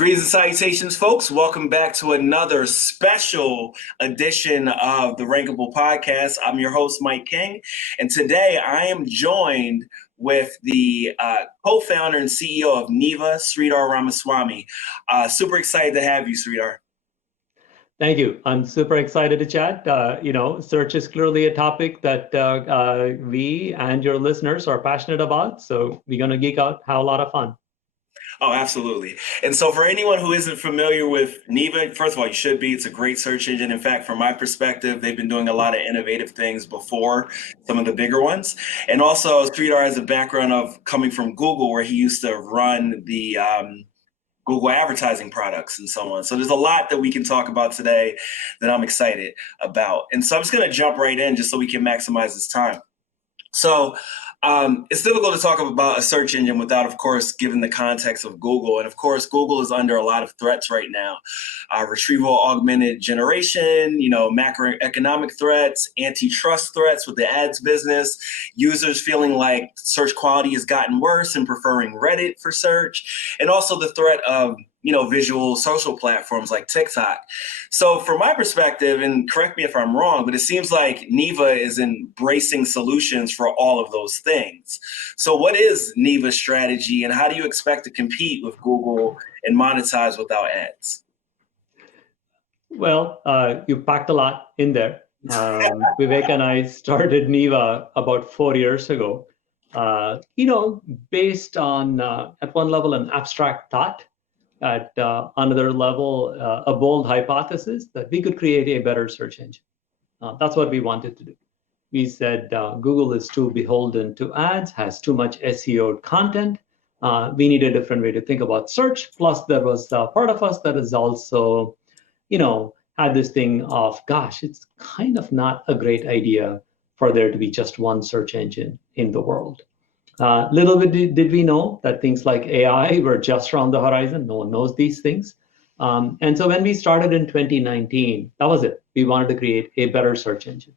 Greetings and salutations, folks. Welcome back to another special edition of the Rankable Podcast. I'm your host, Mike King, and today I am joined with the co-founder and CEO of Neeva, Sridhar Ramaswamy. Super excited to have you, Sridhar. Thank you. I'm super excited to chat. Search is clearly a topic that we and your listeners are passionate about. So we're going to geek out, have a lot of fun. Oh, absolutely. And so for anyone who isn't familiar with Neeva, first of all, you should be. It's a great search engine. In fact, from my perspective, they've been doing a lot of innovative things before some of the bigger ones. And also, Sridhar has a background of coming from Google, where he used to run the Google advertising products and so on. So there's a lot that we can talk about today that I'm excited about. And so I'm just going to jump right in just so we can maximize this time. So it's difficult to talk about a search engine without, of course, giving the context of Google. And of course, Google is under a lot of threats right now. Retrieval, augmented generation, macroeconomic threats, antitrust threats with the ads business, users feeling like search quality has gotten worse and preferring Reddit for search, and also the threat of visual social platforms like TikTok. So from my perspective, and correct me if I'm wrong, but it seems like Neeva is embracing solutions for all of those things. So what is Neeva's strategy, and how do you expect to compete with Google and monetize without ads? Well, you packed a lot in there. Vivek and I started Neeva about 4 years ago, based on, at one level, an abstract thought. At another level, a bold hypothesis that we could create a better search engine. That's what we wanted to do. We said Google is too beholden to ads, has too much SEO content. We need a different way to think about search. Plus, there was part of us that is also, had this thing of, gosh, it's kind of not a great idea for there to be just one search engine in the world. Little bit did we know that things like AI were just around the horizon. No one knows these things. And so when we started in 2019, that was it. We wanted to create a better search engine.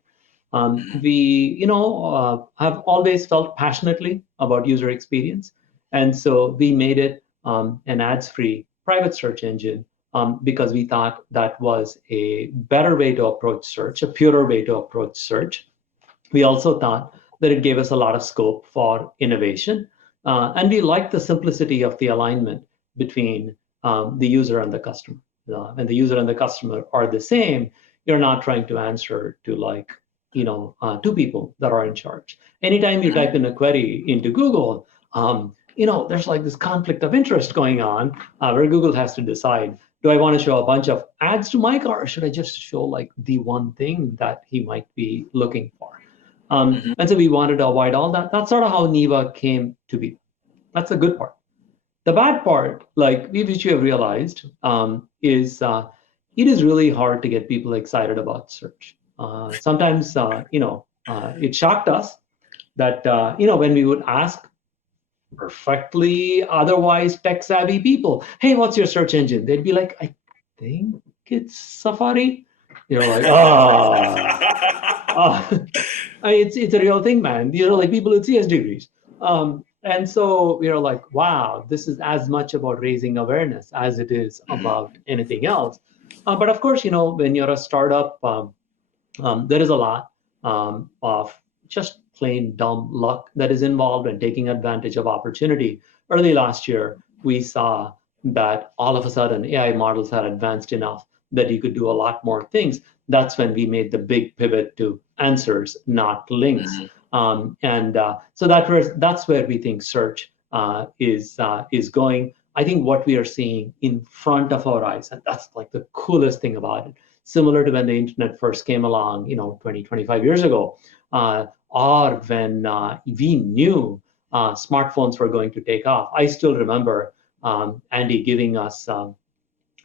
We, have always felt passionately about user experience. And so we made it an ads-free private search engine because we thought that was a better way to approach search, a purer way to approach search. We also thought that it gave us a lot of scope for innovation. And we liked the simplicity of the alignment between the user and the customer. And the user and the customer are the same. You're not trying to answer to two people that are in charge. Anytime you type in a query into Google, there's like this conflict of interest going on where Google has to decide, do I want to show a bunch of ads to Mike, or should I just show like the one thing that he might be looking for? And so we wanted to avoid all that. That's sort of how Neeva came to be. That's the good part. The bad part, which we have realized, is it is really hard to get people excited about search. Sometimes, it shocked us that, when we would ask perfectly otherwise tech-savvy people, hey, what's your search engine? They'd be like, I think it's Safari. You're like, it's a real thing, man. Like people with CS degrees. And so we are like, wow, this is as much about raising awareness as it is about anything else. But of course, when you're a startup, there is a lot of just plain dumb luck that is involved in taking advantage of opportunity. Early last year, we saw that all of a sudden AI models had advanced enough that you could do a lot more things. That's when we made the big pivot to answers, not links. So that's where we think search is going. I think what we are seeing in front of our eyes, and that's like the coolest thing about it, similar to when the internet first came along, 20, 25 years ago, or when we knew smartphones were going to take off. I still remember Andy giving us, I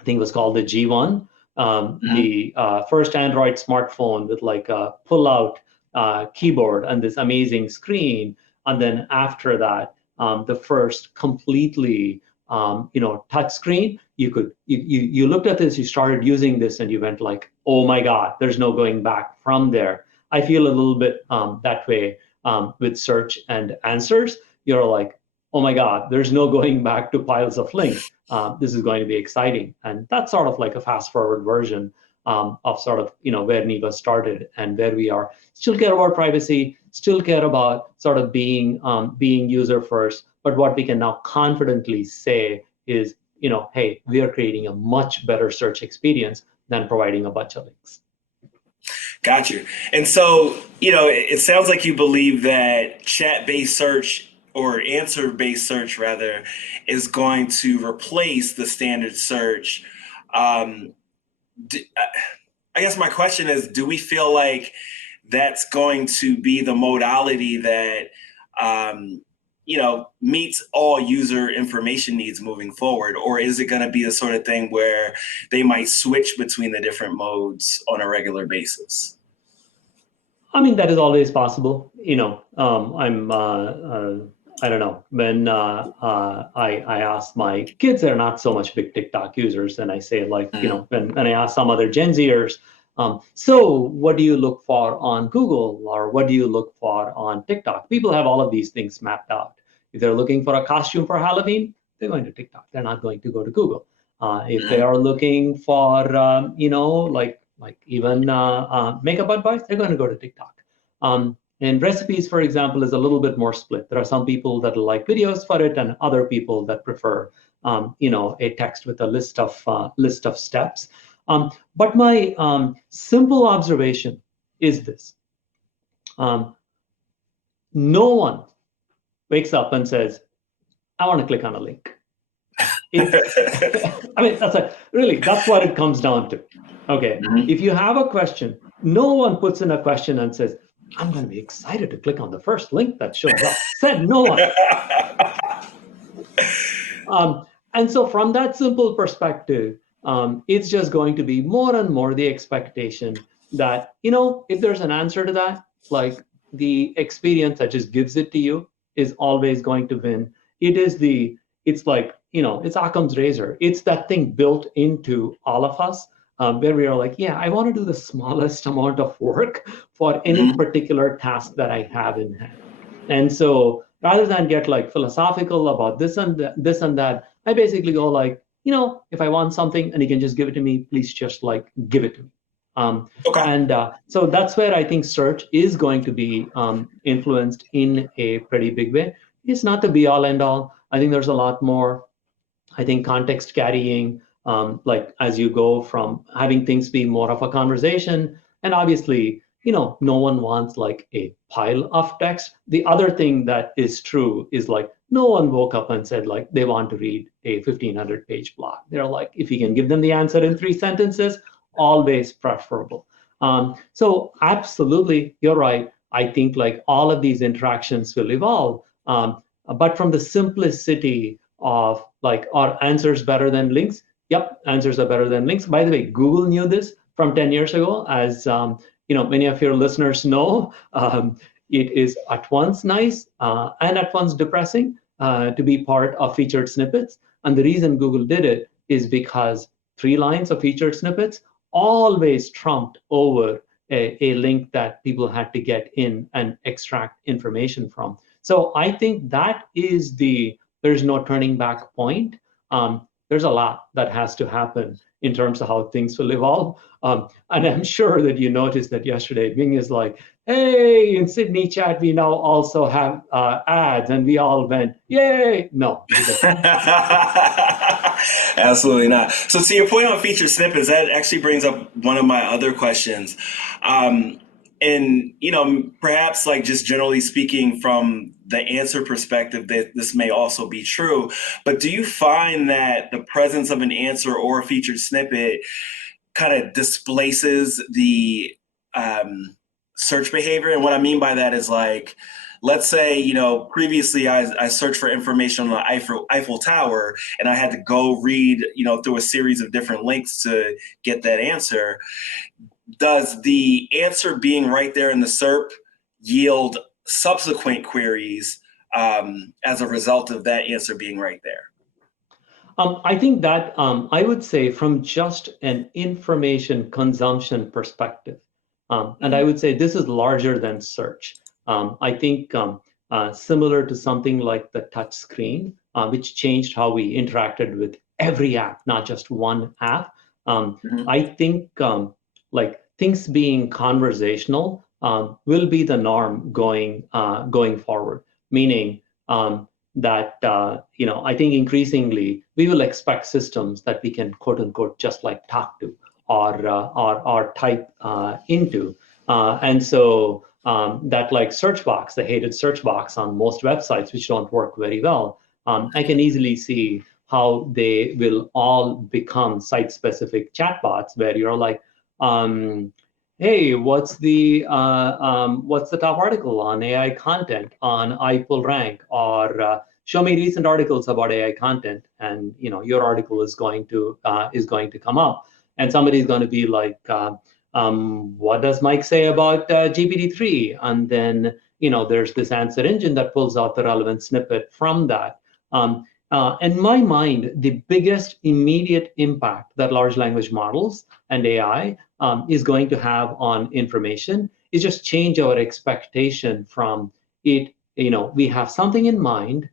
think it was called the G1, the first Android smartphone with like a pull-out keyboard and this amazing screen. And then after that, the first completely touch screen. You looked at this, you started using this, and you went like, oh my God, there's no going back from there. I feel a little bit that way with search and answers. You're like, oh my God, there's no going back to piles of links. This is going to be exciting. And that's sort of like a fast forward version of sort of, where Neeva started and where we are. Still care about privacy, still care about sort of being user first. But what we can now confidently say is, hey, we are creating a much better search experience than providing a bunch of links. Got you. And so, it sounds like you believe that chat-based search, or answer-based search rather, is going to replace the standard search. I guess my question is, do we feel like that's going to be the modality that meets all user information needs moving forward? Or is it going to be the sort of thing where they might switch between the different modes on a regular basis? I mean, that is always possible. I don't know, when I ask my kids, they're not so much big TikTok users, and I say, like, when I ask some other Gen Zers, so what do you look for on Google, or what do you look for on TikTok? People have all of these things mapped out. If they're looking for a costume for Halloween, they're going to TikTok. They're not going to go to Google. If they are looking for, like even makeup advice, they're going to go to TikTok. And recipes, for example, is a little bit more split. There are some people that like videos for it, and other people that prefer, a text with a list of steps. But my simple observation is this: no one wakes up and says, "I want to click on a link." I mean, that's what it comes down to. Okay, if you have a question, no one puts in a question and says, "I'm going to be excited to click on the first link that shows up." Said no one. And so from that simple perspective, it's just going to be more and more the expectation that, if there's an answer to that, like, the experience that just gives it to you is always going to win. It's like, it's Occam's razor. It's that thing built into all of us, where we are like, yeah, I want to do the smallest amount of work for any particular task that I have in hand. And so rather than get like philosophical about this and that, I basically go like, if I want something and you can just give it to me, please just like give it to me. Okay. And so that's where I think search is going to be influenced in a pretty big way. It's not the be all end all. I think there's a lot more, I think, context carrying, like as you go from having things be more of a conversation. And obviously, no one wants like a pile of text. The other thing that is true is like, no one woke up and said like they want to read a 1,500-page blog. They're like, if you can give them the answer in 3 sentences, always preferable. So absolutely, you're right. I think like all of these interactions will evolve, but from the simplicity of like, are answers better than links? Yep, answers are better than links. By the way, Google knew this from 10 years ago. As many of your listeners know, it is at once nice and at once depressing to be part of featured snippets. And the reason Google did it is because 3 lines of featured snippets always trumped over a link that people had to get in and extract information from. So I think that is there's no turning back point. There's a lot that has to happen in terms of how things will evolve. And I'm sure that you noticed that yesterday, Bing is like, hey, in Sydney chat, we now also have ads. And we all went, yay. No. Absolutely not. So to your point on featured snippets, that actually brings up one of my other questions. And, perhaps like just generally speaking from the answer perspective, that this may also be true, but do you find that the presence of an answer or a featured snippet kind of displaces the search behavior? And what I mean by that is like, let's say, previously I searched for information on the Eiffel Tower and I had to go read, through a series of different links to get that answer. Does the answer being right there in the SERP yield subsequent queries as a result of that answer being right there? I think that I would say from just an information consumption perspective, and I would say this is larger than search. I think similar to something like the touch screen, which changed how we interacted with every app, not just one app. I think like things being conversational will be the norm going forward. Meaning that I think increasingly we will expect systems that we can quote unquote just like talk to or type into, and so that like search box, the hated search box on most websites, which don't work very well, I can easily see how they will all become site-specific chatbots where you're like, hey, what's the top article on AI content on iPullRank, or show me recent articles about AI content, and your article is going to come up, and somebody's going to be like, what does Mike say about GPT-3? And then there's this answer engine that pulls out the relevant snippet from that. In my mind, the biggest immediate impact that large language models and AI is going to have on information is just change our expectation from it. We have something in mind.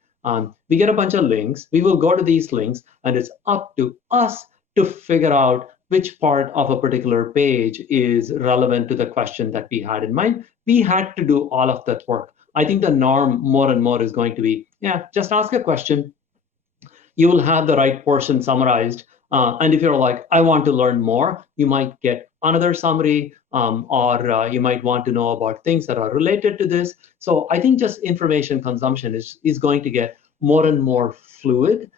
We get a bunch of links. We will go to these links, and it's up to us to figure out which part of a particular page is relevant to the question that we had in mind. We had to do all of that work. I think the norm more and more is going to be, just ask a question. You will have the right portion summarized. And if you're like, I want to learn more, you might get another summary, or you might want to know about things that are related to this. So I think just information consumption is going to get more and more fluid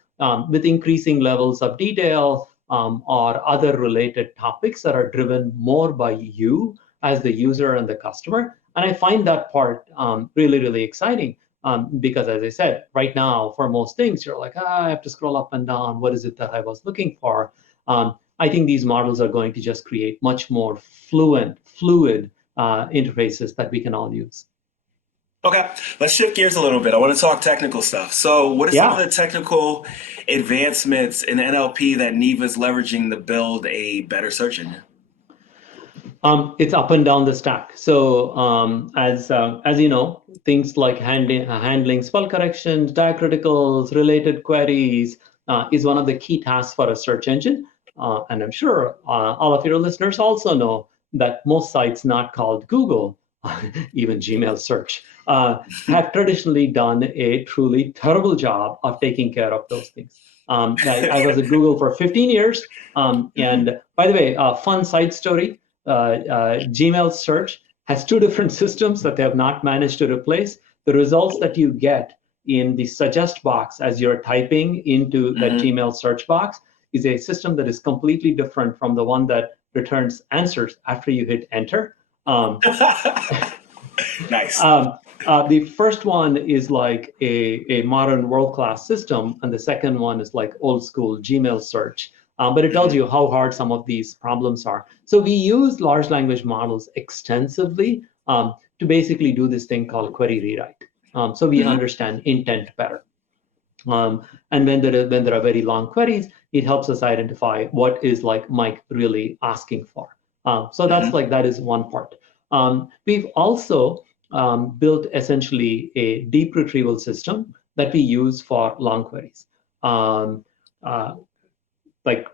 with increasing levels of detail, or other related topics that are driven more by you as the user and the customer. And I find that part really, really exciting. Because as I said, right now, for most things, you're like, I have to scroll up and down. What is it that I was looking for? I think these models are going to just create much more fluid interfaces that we can all use. Okay, let's shift gears a little bit. I want to talk technical stuff. So what are some of the technical advancements in NLP that Neeva's leveraging to build a better search engine? It's up and down the stack. So as you know, things like handling spell corrections, diacriticals, related queries is one of the key tasks for a search engine. And I'm sure all of your listeners also know that most sites not called Google, even Gmail search, have traditionally done a truly terrible job of taking care of those things. I was at Google for 15 years. And by the way, fun side story, Gmail search has two different systems that they have not managed to replace. The results that you get in the suggest box as you're typing into that Gmail search box is a system that is completely different from the one that returns answers after you hit enter. Nice. The first one is like a modern world-class system, and the second one is like old school Gmail search. But it tells you how hard some of these problems are. So we use large language models extensively to basically do this thing called query rewrite. So we understand intent better. And when there are very long queries, it helps us identify what is like Mike really asking for. So that's that is one part. We've also built essentially a deep retrieval system that we use for long queries. Like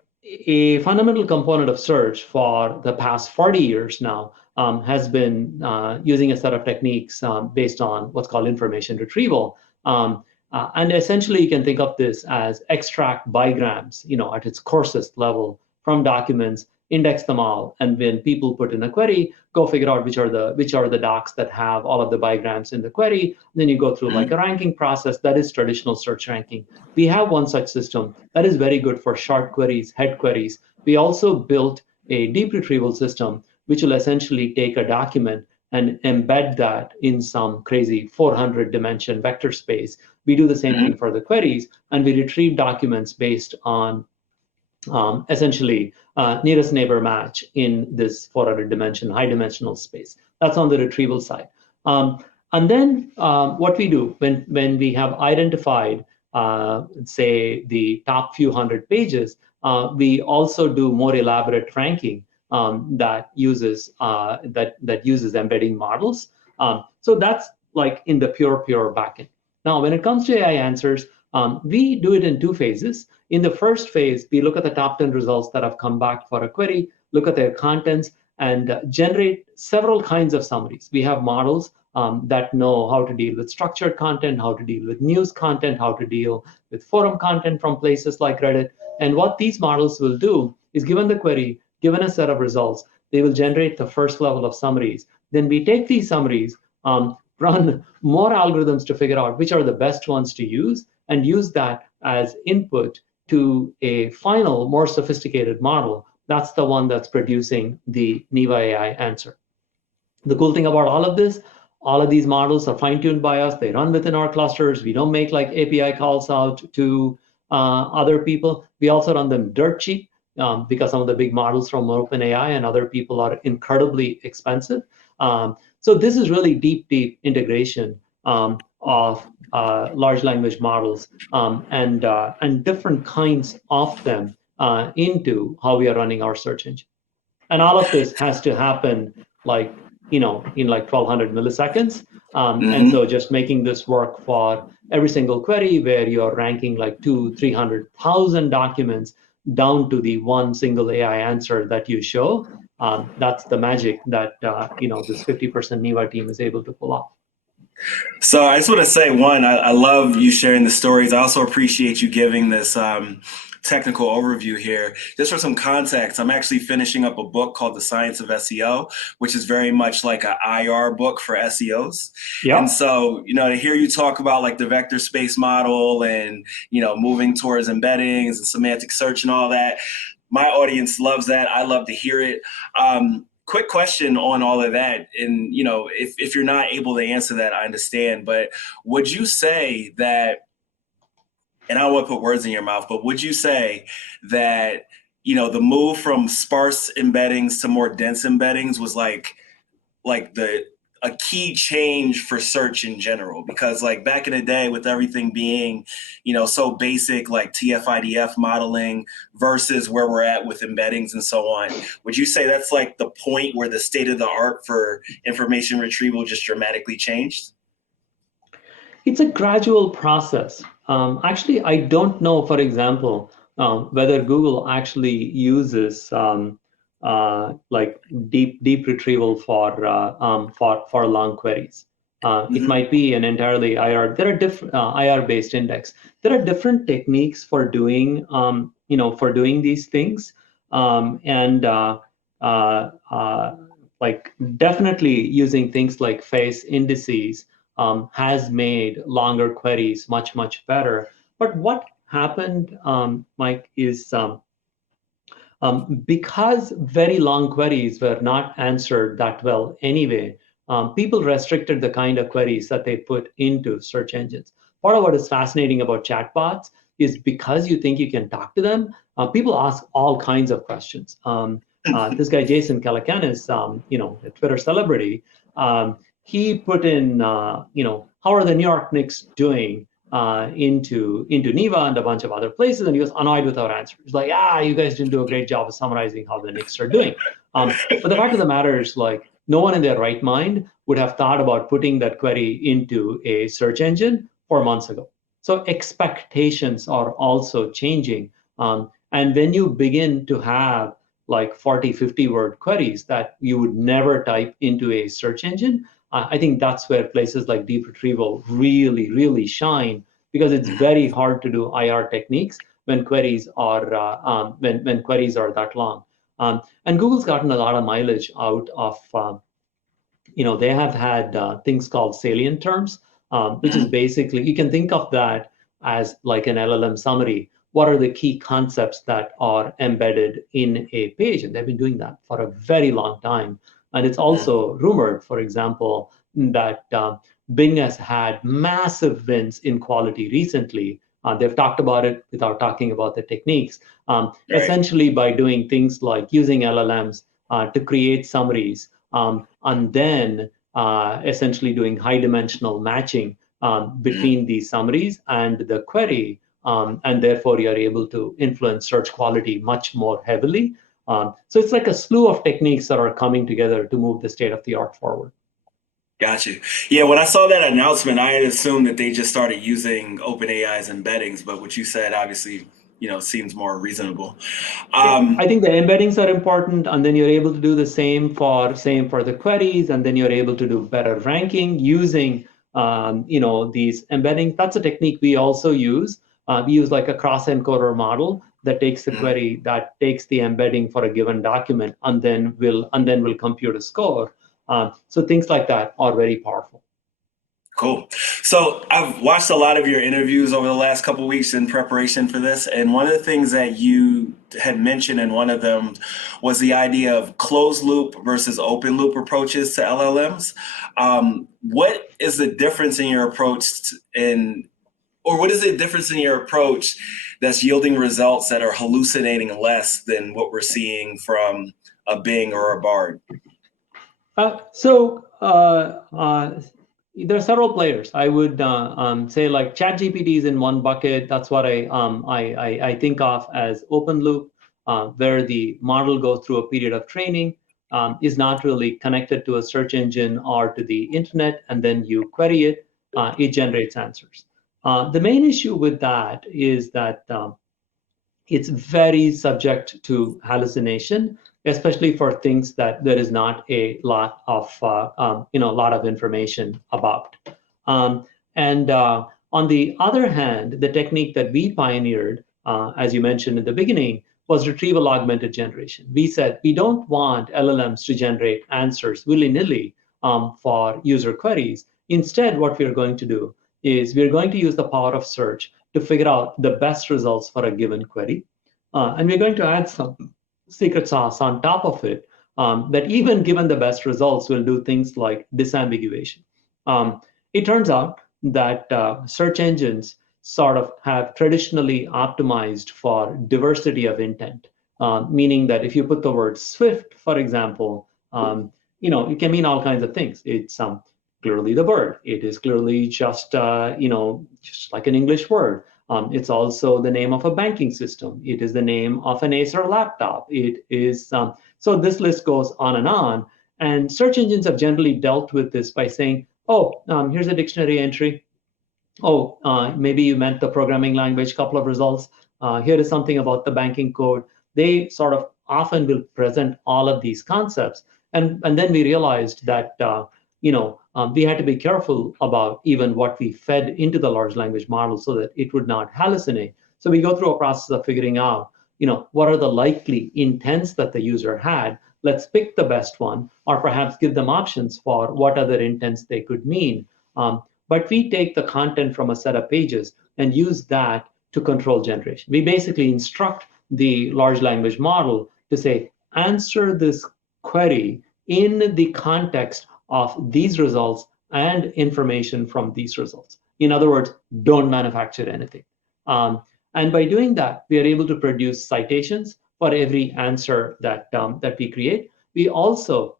a fundamental component of search for the past 40 years now has been using a set of techniques based on what's called information retrieval. And essentially, you can think of this as extract bigrams, at its coarsest level from documents, index them all, and when people put in a query, go figure out which are the docs that have all of the bigrams in the query. Then you go through like a ranking process. That is traditional search ranking. We have one such system that is very good for short queries, head queries. We also built a deep retrieval system, which will essentially take a document and embed that in some crazy 400 dimension vector space. We do the same thing for the queries, and we retrieve documents based on essentially nearest neighbor match in this 400 dimension high dimensional space. That's on the retrieval side. And then what we do when we have identified, say, the top few hundred pages, we also do more elaborate ranking that uses embedding models. So like in the pure backend. Now, when it comes to AI answers, we do it in two phases. In the first phase, we look at the top 10 results that have come back for a query, look at their contents, and generate several kinds of summaries. We have models that know how to deal with structured content, how to deal with news content, how to deal with forum content from places like Reddit. And what these models will do is, given the query, given a set of results, they will generate the first level of summaries. Then we take these summaries, run more algorithms to figure out which are the best ones to use, and use that as input to a final, more sophisticated model. That's the one that's producing the Neeva AI answer. The cool thing about all of this, all of these models are fine-tuned by us. They run within our clusters. We don't make like API calls out to other people. We also run them dirt cheap because some of the big models from OpenAI and other people are incredibly expensive. So this is really deep integration of large language models and different kinds of them into how we are running our search engine. And all of this has to happen like, in like 1200 milliseconds. And so just making this work for every single query where you're ranking like 200,000-300,000 documents down to the one single AI answer that you show, that's the magic that this 50% Neeva team is able to pull off. So I just want to say, one, I love you sharing the stories. I also appreciate you giving this technical overview here. Just for some context, I'm actually finishing up a book called The Science of SEO, which is very much like an IR book for SEOs. Yep. And so, to hear you talk about like the vector space model and, moving towards embeddings and semantic search and all that, my audience loves that. I love to hear it. Quick question on all of that. And, if you're not able to answer that, I understand, but would you say that, and I don't want to put words in your mouth, but would you say that, the move from sparse embeddings to more dense embeddings was like a key change for search in general? Because like back in the day with everything being, so basic, like TF-IDF modeling versus where we're at with embeddings and so on, would you say that's like the point where the state of the art for information retrieval just dramatically changed? It's a gradual process. Actually, I don't know, for example, whether Google actually uses like deep retrieval for long queries. It might be an entirely IR. There are different IR-based index. There are different techniques for doing these things, like definitely using things like face indices has made longer queries much better. But what happened, Mike, is because very long queries were not answered that well anyway, people restricted the kind of queries that they put into search engines. Part of what is fascinating about chatbots is because you think you can talk to them, people ask all kinds of questions. This guy, Jason Calacanis, a Twitter celebrity, he put in, how are the New York Knicks doing into Neeva and a bunch of other places, and he was annoyed with our answer. He's like, you guys didn't do a great job of summarizing how the Knicks are doing. But the fact of the matter is, like, no one in their right mind would have thought about putting that query into a search engine 4 months ago. So expectations are also changing. And when you begin to have like 40, 50 word queries that you would never type into a search engine, I think that's where places like deep retrieval really shine, because it's very hard to do IR techniques when queries are when queries are that long. And Google's gotten a lot of mileage out of, they have had things called salient terms, which is basically, you can think of that as like an LLM summary. What are the key concepts that are embedded in a page? And they've been doing that for a very long time. And it's also rumored, for example, that Bing has had massive wins in quality recently. They've talked about it without talking about the techniques, essentially by doing things like using LLMs to create summaries, and then essentially doing high dimensional matching between these summaries and the query. And therefore, you're able to influence search quality much more heavily. So it's like a slew of techniques that are coming together to move the state of the art forward. Got you. Yeah, when I saw that announcement, I had assumed that they just started using OpenAI's embeddings, but what you said obviously, seems more reasonable. Yeah, Um, I think the embeddings are important, and then you're able to do the same for the queries, and then you're able to do better ranking using these embeddings. That's a technique we also use. We use like a cross encoder model that takes the mhm. query, that takes the embedding for a given document, and then will compute a score. So things like that are very powerful. Cool. So I've watched a lot of your interviews over the last couple of weeks in preparation for this, and one of the things that you had mentioned in one of them was the idea of closed loop versus open loop approaches to LLMs. What is the difference in your or what is the difference in your approach that's yielding results that are hallucinating less than what we're seeing from a Bing or a Bard? So there are several players. I would say like ChatGPT is in one bucket. That's what I think of as open loop, where the model goes through a period of training, is not really connected to a search engine or to the internet, and then you query it, it generates answers. The main issue with that is that it's very subject to hallucination, especially for things that there is not a lot of information about. And on the other hand, the technique that we pioneered, as you mentioned in the beginning, was retrieval augmented generation. We said we don't want LLMs to generate answers willy-nilly for user queries. Instead, what we're going to do is we're going to use the power of search to figure out the best results for a given query. And we're going to add some secret sauce on top of it that even given the best results will do things like disambiguation. It turns out that search engines sort of have traditionally optimized for diversity of intent, meaning that if you put the word swift, for example, it can mean all kinds of things. It's clearly the bird. It is clearly just like an English word. It's also the name of a banking system. It is the name of an Acer laptop. It is so this list goes on and on. And search engines have generally dealt with this by saying, "Oh, here's a dictionary entry. Oh, maybe you meant the programming language. Couple of results. Here is something about the banking code." They sort of often will present all of these concepts, and then we realized that we had to be careful about even what we fed into the large language model so that it would not hallucinate. So we go through a process of figuring out, what are the likely intents that the user had. Let's pick the best one, or perhaps give them options for what other intents they could mean. But we take the content from a set of pages and use that to control generation. We basically instruct the large language model to say, answer this query in the context of these results and information from these results. In other words, don't manufacture anything. And by doing that, we are able to produce citations for every answer that we create. We also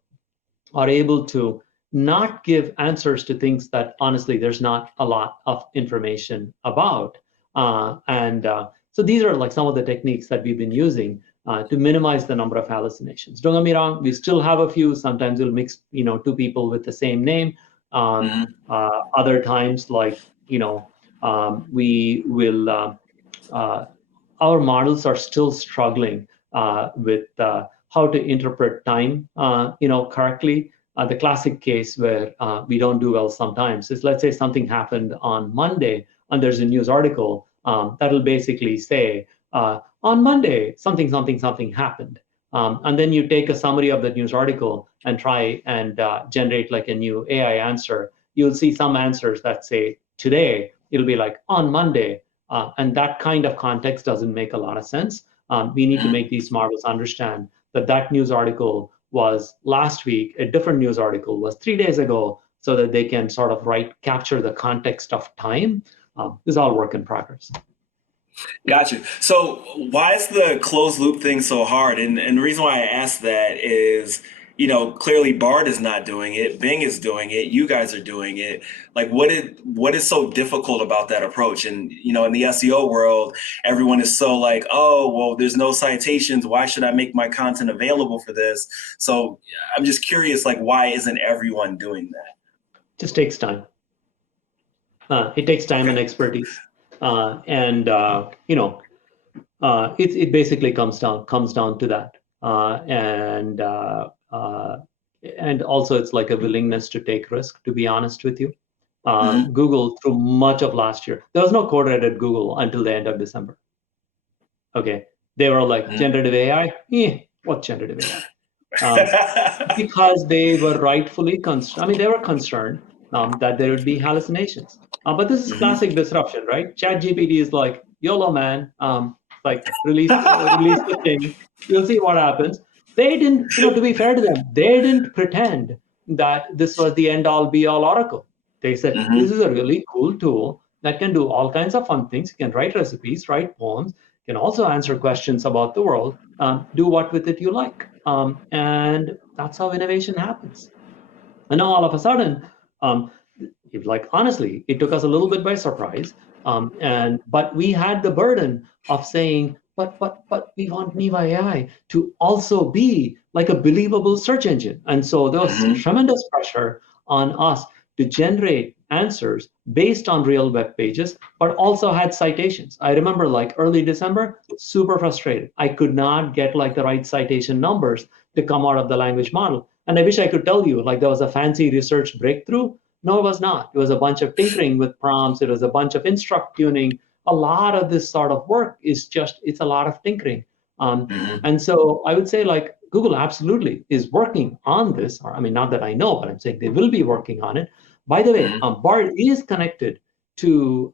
are able to not give answers to things that honestly there's not a lot of information about. And so these are like some of the techniques that we've been using to minimize the number of hallucinations. Don't get me wrong, we still have a few. Sometimes we'll mix, two people with the same name. Other times, like, we will, our models are still struggling with how to interpret time, correctly. The classic case where we don't do well sometimes is, let's say something happened on Monday and there's a news article that'll basically say, on Monday, something, something, something happened. And then you take a summary of that news article and try and generate like a new AI answer. You'll see some answers that say today, it'll be like on Monday. And that kind of context doesn't make a lot of sense. We need to make these models understand that news article was last week, a different news article was 3 days ago, so that they can sort of capture the context of time. This is all work in progress. Gotcha. So why is the closed loop thing so hard? And the reason why I asked that is, clearly Bard is not doing it. Bing is doing it. You guys are doing it. Like, what is so difficult about that approach? And, in the SEO world, everyone is so like, oh, well, there's no citations. Why should I make my content available for this? So I'm just curious, like, why isn't everyone doing that? just takes time. It takes time and expertise, it basically comes down to that, and also it's like a willingness to take risk. To be honest with you, Google through much of last year, there was no code red at Google until the end of December. Okay, they were like generative AI. What generative AI? Because they were rightfully concerned. I mean, they were concerned that there would be hallucinations. But this is classic disruption, right? ChatGPT is like, YOLO, man. Like release the thing. You'll see what happens. They didn't, to be fair to them, they didn't pretend that this was the end all be all Oracle. They said, this is a really cool tool that can do all kinds of fun things. You can write recipes, write poems, you can also answer questions about the world, do what with it you like. And that's how innovation happens. And now all of a sudden, honestly, it took us a little bit by surprise. But we had the burden of saying, but we want Neeva AI to also be like a believable search engine. And so there was tremendous pressure on us to generate answers based on real web pages, but also had citations. I remember like early December, super frustrated. I could not get like the right citation numbers to come out of the language model. And I wish I could tell you like there was a fancy research breakthrough. No, it was not. It was a bunch of tinkering with prompts. It was a bunch of instruct tuning. A lot of this sort of work is it's a lot of tinkering. And so I would say like Google absolutely is working on this. Or, I mean, not that I know, but I'm saying they will be working on it. By the way, BARD is connected to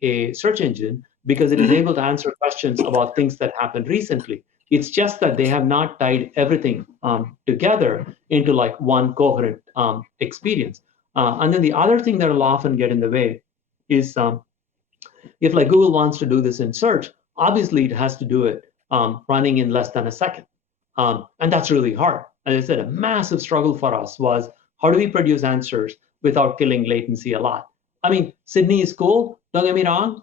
a search engine because it is able to answer questions about things that happened recently. It's just that they have not tied everything together into like one coherent experience. And then the other thing that will often get in the way is if like Google wants to do this in search, obviously it has to do it running in less than a second. And that's really hard. As I said, a massive struggle for us was how do we produce answers without killing latency a lot? I mean, Sydney is cool, don't get me wrong.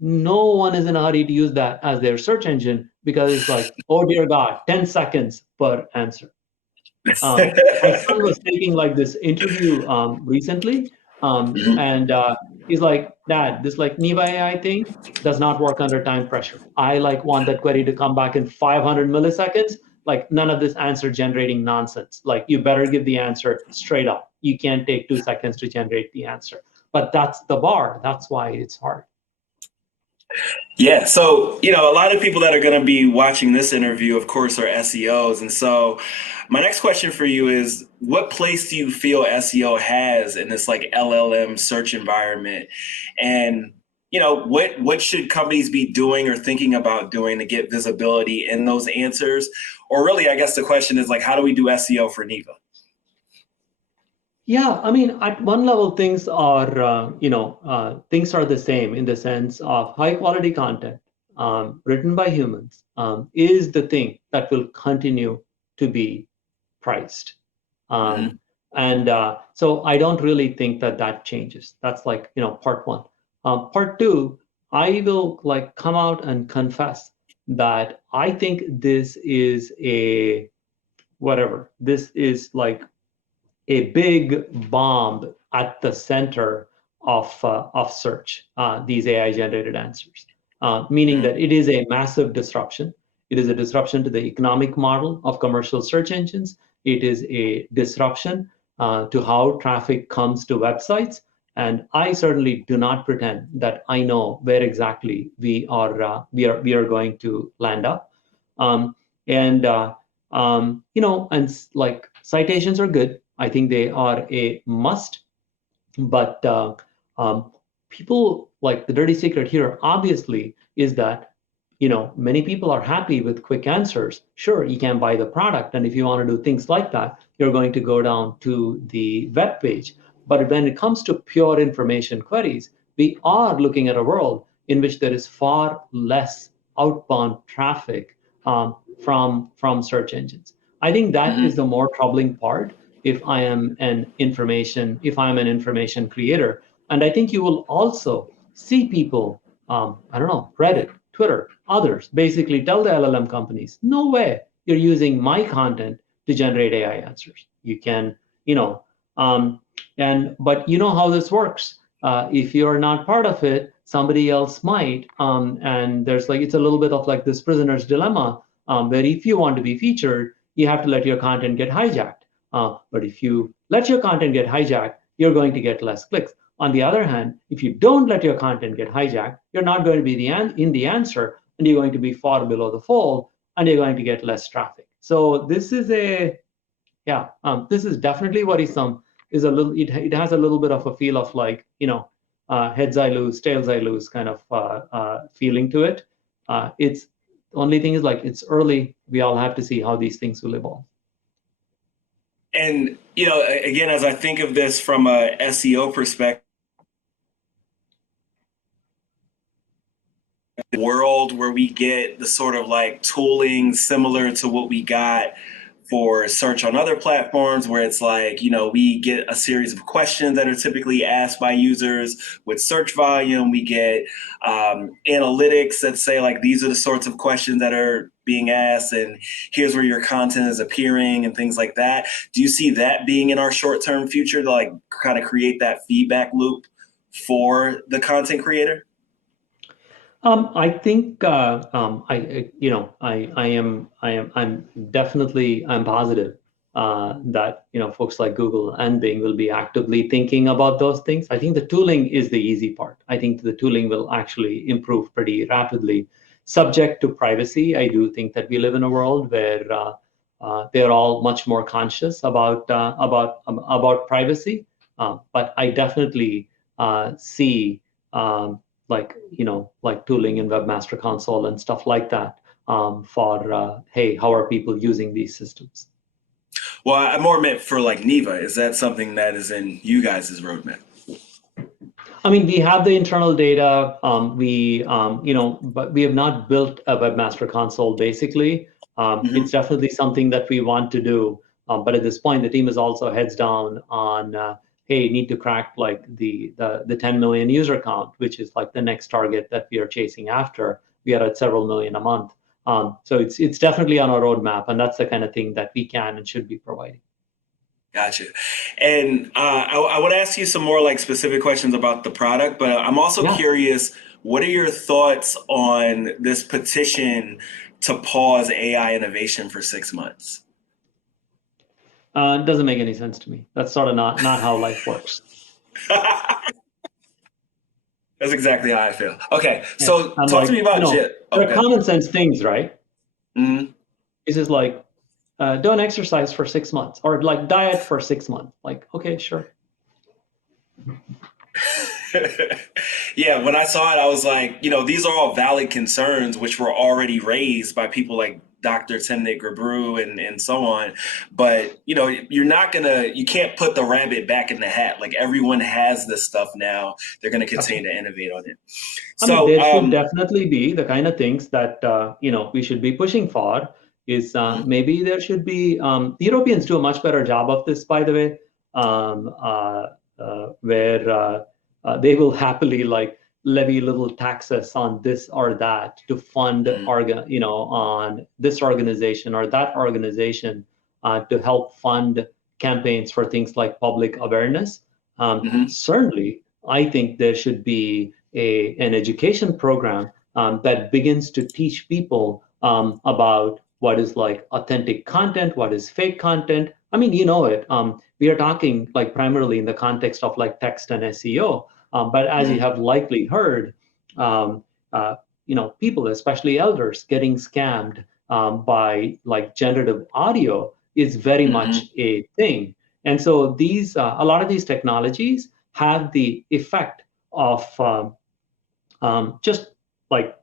No one is in a hurry to use that as their search engine because it's like, oh dear God, 10 seconds per answer. My son was taking like this interview recently, and he's like, Dad, this like Neeva AI thing does not work under time pressure. I like want that query to come back in 500 milliseconds. Like none of this answer generating nonsense. Like you better give the answer straight up. You can't take 2 seconds to generate the answer. But that's the bar. That's why it's hard. Yeah. So, a lot of people that are going to be watching this interview, of course, are SEOs. And so my next question for you is, what place do you feel SEO has in this like LLM search environment? And, what should companies be doing or thinking about doing to get visibility in those answers? Or really, I guess the question is like, how do we do SEO for Neeva? Yeah, I mean, at one level, things are the same in the sense of high quality content written by humans is the thing that will continue to be priced. And so I don't really think that changes. That's like, part one. Part two, I will like come out and confess that I think this is this is like a big bomb at the center of search, these AI-generated answers, meaning that it is a massive disruption. It is a disruption to the economic model of commercial search engines. It is a disruption to how traffic comes to websites. And I certainly do not pretend that I know where exactly we are going to land up. And like citations are good. I think they are a must, but people like the dirty secret here obviously is that many people are happy with quick answers. Sure, you can buy the product, and if you want to do things like that, you're going to go down to the web page. But when it comes to pure information queries, we are looking at a world in which there is far less outbound traffic from search engines. I think that is the more troubling part if I am an information creator. And I think you will also see people, Reddit, Twitter, others, basically tell the LLM companies, no way you're using my content to generate AI answers. You can, But you know how this works. If you're not part of it, somebody else might. And there's like, it's a little bit of like this prisoner's dilemma, where if you want to be featured, you have to let your content get hijacked. But if you let your content get hijacked, you're going to get less clicks. On the other hand, if you don't let your content get hijacked, you're not going to be in the answer, and you're going to be far below the fold, and you're going to get less traffic. So this is this is definitely worrisome. Is a little, it has a little bit of a feel of like, heads I lose, tails I lose kind of feeling to it. It's the only thing is like it's early. We all have to see how these things will evolve. And, again, as I think of this from a SEO perspective, world where we get the sort of like tooling similar to what we got for search on other platforms, where it's like, we get a series of questions that are typically asked by users with search volume. We get analytics that say like, these are the sorts of questions that are being asked, and here's where your content is appearing and things like that. Do you see that being in our short-term future to like kind of create that feedback loop for the content creator? I think I'm positive that folks like Google and Bing will be actively thinking about those things. I think the tooling is the easy part. I think the tooling will actually improve pretty rapidly, subject to privacy. I do think that we live in a world where they're all much more conscious about privacy. But I definitely see like tooling in Webmaster Console and stuff like that for hey, how are people using these systems? Well, I more meant for like Neeva. Is that something that is in you guys' roadmap? I mean, we have the internal data. But we have not built a Webmaster Console. Basically, it's definitely something that we want to do. But at this point, the team is also heads down on. Hey, need to crack like the 10 million user count, which is like the next target that we are chasing after. We are at several million a month. So it's definitely on our roadmap, and that's the kind of thing that we can and should be providing. Gotcha. And I would ask you some more like specific questions about the product, but I'm also curious, what are your thoughts on this petition to pause AI innovation for 6 months? It doesn't make any sense to me. That's sort of not how life works. That's exactly how I feel. Okay, so talk to me about JIT. They're common sense things, right? Mm-hmm. This is like, don't exercise for 6 months, or like diet for 6 months. Like, okay, sure. Yeah, when I saw it, I was like, these are all valid concerns, which were already raised by people like Dr. Timnit Gebru and so on. But, you can't put the rabbit back in the hat. Like everyone has this stuff now. They're going to continue to innovate on it. So there should definitely be the kind of things that, we should be pushing for is maybe there should be, the Europeans do a much better job of this, by the way, where they will happily like levy little taxes on this or that to fund on this organization or that organization to help fund campaigns for things like public awareness. Certainly, I think there should be an education program that begins to teach people about what is like authentic content, what is fake content. I mean, we are talking like primarily in the context of like text and SEO. But as you have likely heard, people, especially elders, getting scammed by like generative audio is very much a thing. And so these, a lot of these technologies have the effect of just like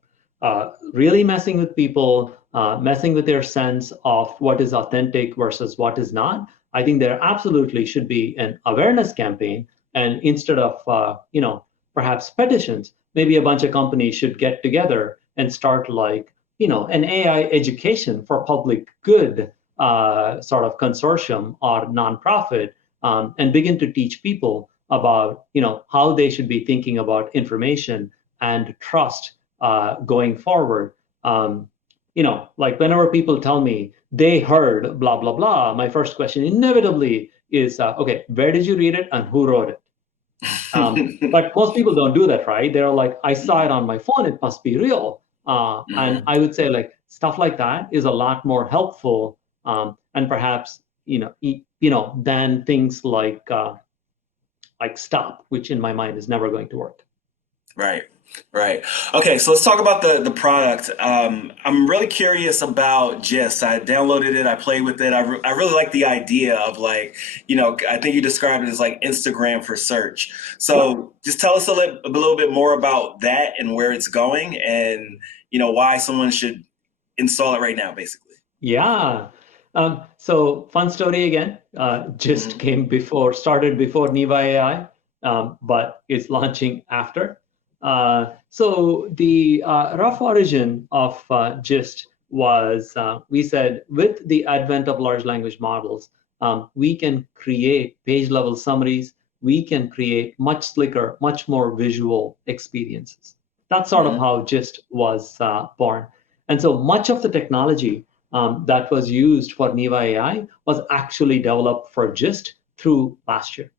really messing with people, messing with their sense of what is authentic versus what is not. I think there absolutely should be an awareness campaign. And instead of, perhaps petitions, maybe a bunch of companies should get together and start like, an AI education for public good sort of consortium or nonprofit and begin to teach people about, how they should be thinking about information and trust going forward. Like whenever people tell me they heard blah, blah, blah, my first question inevitably is, okay, where did you read it and who wrote it? But most people don't do that, right? They're like, I saw it on my phone, it must be real. And I would say like stuff like that is a lot more helpful, and perhaps than things like stop, which in my mind is never going to work. Right. Okay, so let's talk about the product. I'm really curious about Gist. I downloaded it, I played with it. I really like the idea of like, I think you described it as like Instagram for search. So just tell us a little bit more about that and where it's going, and why someone should install it right now, basically. Yeah. So fun story again. Gist started before Neeva AI, but it's launching after. So the rough origin of Gist was, we said, with the advent of large language models, we can create page level summaries. We can create much slicker, much more visual experiences. That's sort of how Gist was born. And so much of the technology that was used for Neeva AI was actually developed for Gist through last year.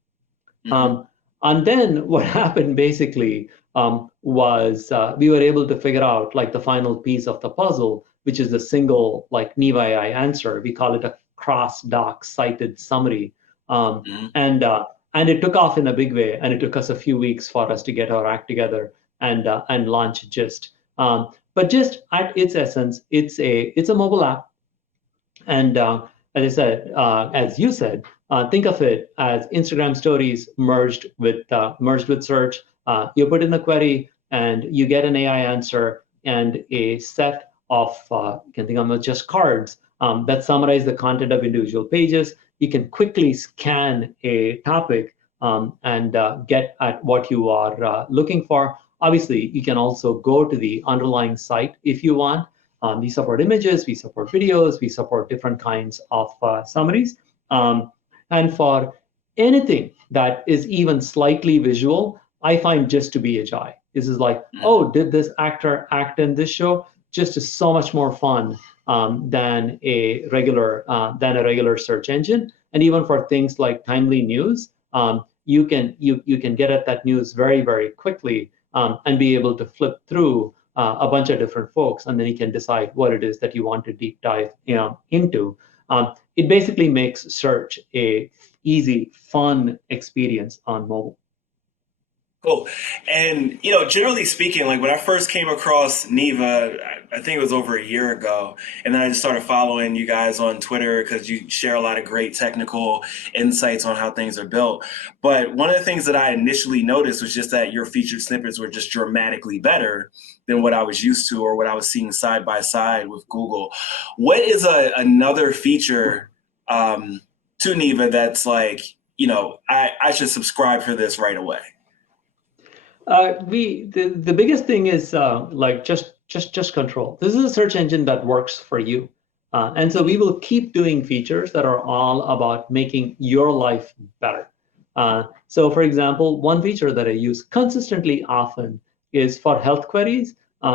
And then what happened basically was we were able to figure out like the final piece of the puzzle, which is the single like Neeva AI answer. We call it a cross-doc cited summary. And it took off in a big way, and it took us a few weeks for us to get our act together and launch Gist. But Gist, at its essence, it's a mobile app, and as you said, think of it as Instagram stories merged with search. You put in a query, and you get an AI answer and a set of you can think of them as just cards that summarize the content of individual pages. You can quickly scan a topic and get at what you are looking for. Obviously, you can also go to the underlying site if you want. We support images, we support videos, we support different kinds of summaries. And for anything that is even slightly visual, I find Gist to be a joy. This is like, oh, did this actor act in this show? Gist is so much more fun than a regular search engine. And even for things like timely news, you can get at that news very, very quickly and be able to flip through a bunch of different folks, and then you can decide what it is that you want to deep dive into. It basically makes search a easy, fun experience on mobile. Cool. And, generally speaking, like when I first came across Neeva, I think it was over a year ago, and then I just started following you guys on Twitter because you share a lot of great technical insights on how things are built. But one of the things that I initially noticed was just that your featured snippets were just dramatically better than what I was used to or what I was seeing side by side with Google. What is another feature to Neeva that's like, I should subscribe for this right away? The biggest thing is like just control. This is a search engine that works for you, and so we will keep doing features that are all about making your life better. So, for example, one feature that I use consistently often is for health queries.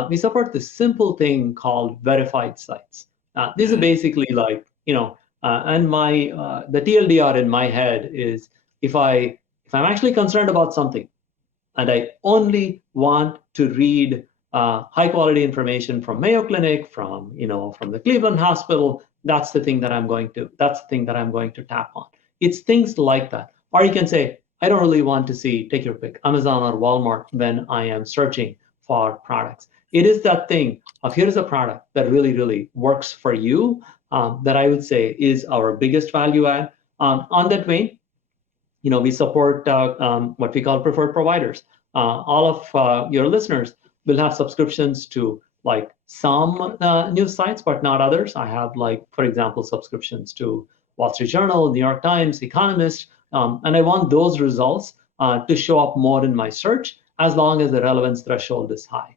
We support this simple thing called verified sites. These are basically like and my the TLDR in my head is if I'm actually concerned about something, and I only want to read high quality information from Mayo Clinic, from the Cleveland Hospital, that's the thing that I'm going to tap on. It's things like that. Or you can say, I don't really want to see, take your pick, Amazon or Walmart when I am searching for products. It is that thing of here's a product that really, really works for you that I would say is our biggest value add. On that vein, we support what we call preferred providers. All of your listeners will have subscriptions to like some news sites, but not others. I have like, for example, subscriptions to Wall Street Journal, New York Times, Economist, and I want those results to show up more in my search as long as the relevance threshold is high.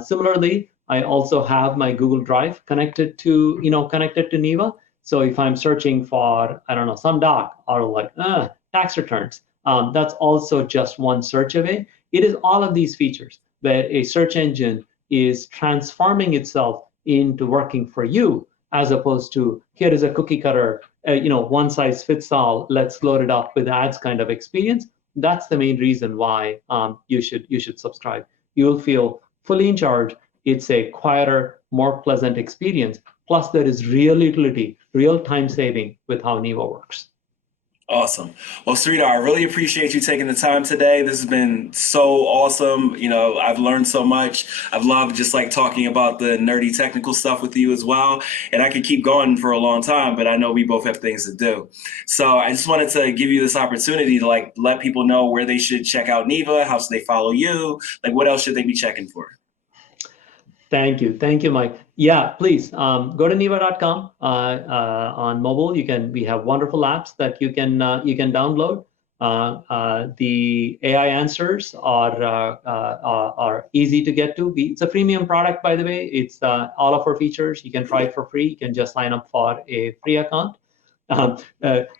Similarly, I also have my Google Drive connected to Neeva. So if I'm searching for, I don't know, some doc or like tax returns, that's also just one search away. It is all of these features where a search engine is transforming itself into working for you, as opposed to here is a cookie cutter one size fits all, let's load it up with ads kind of experience. That's the main reason why you should subscribe. You'll feel fully in charge. It's a quieter, more pleasant experience. Plus, there is real utility, real time saving with how Neeva works. Awesome. Well, Sridhar, I really appreciate you taking the time today. This has been so awesome. I've learned so much. I've loved just like talking about the nerdy technical stuff with you as well. And I could keep going for a long time, but I know we both have things to do. So I just wanted to give you this opportunity to like let people know where they should check out Neeva, how should they follow you, like what else should they be checking for? Thank you, Mike. Yeah, please go to Neeva.com on mobile. We have wonderful apps that you can download. The AI answers are easy to get to. It's a freemium product, by the way. It's all of our features. You can try it for free. You can just sign up for a free account.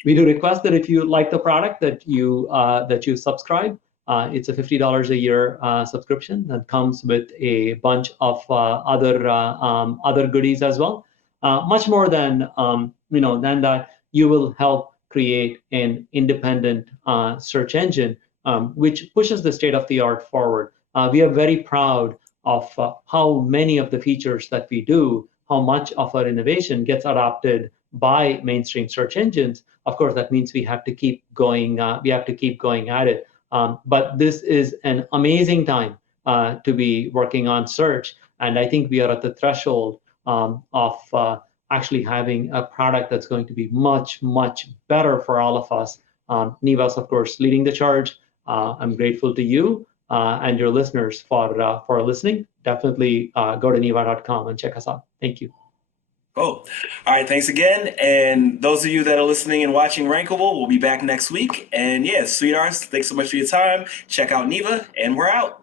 We do request that if you like the product that you subscribe. It's a $50 a year subscription that comes with a bunch of other goodies as well. Much more than that, you will help create an independent search engine, which pushes the state of the art forward. We are very proud of how many of the features that we do, how much of our innovation gets adopted by mainstream search engines. Of course, that means we have to keep going. We have to keep going at it. But this is an amazing time to be working on search. And I think we are at the threshold of actually having a product that's going to be much, much better for all of us. Neeva's, of course, leading the charge. I'm grateful to you and your listeners for listening. Definitely go to Neeva.com and check us out. Thank you. Cool. All right. Thanks again. And those of you that are listening and watching Rankable, we'll be back next week. And yeah, sweethearts, thanks so much for your time. Check out Neeva, and we're out.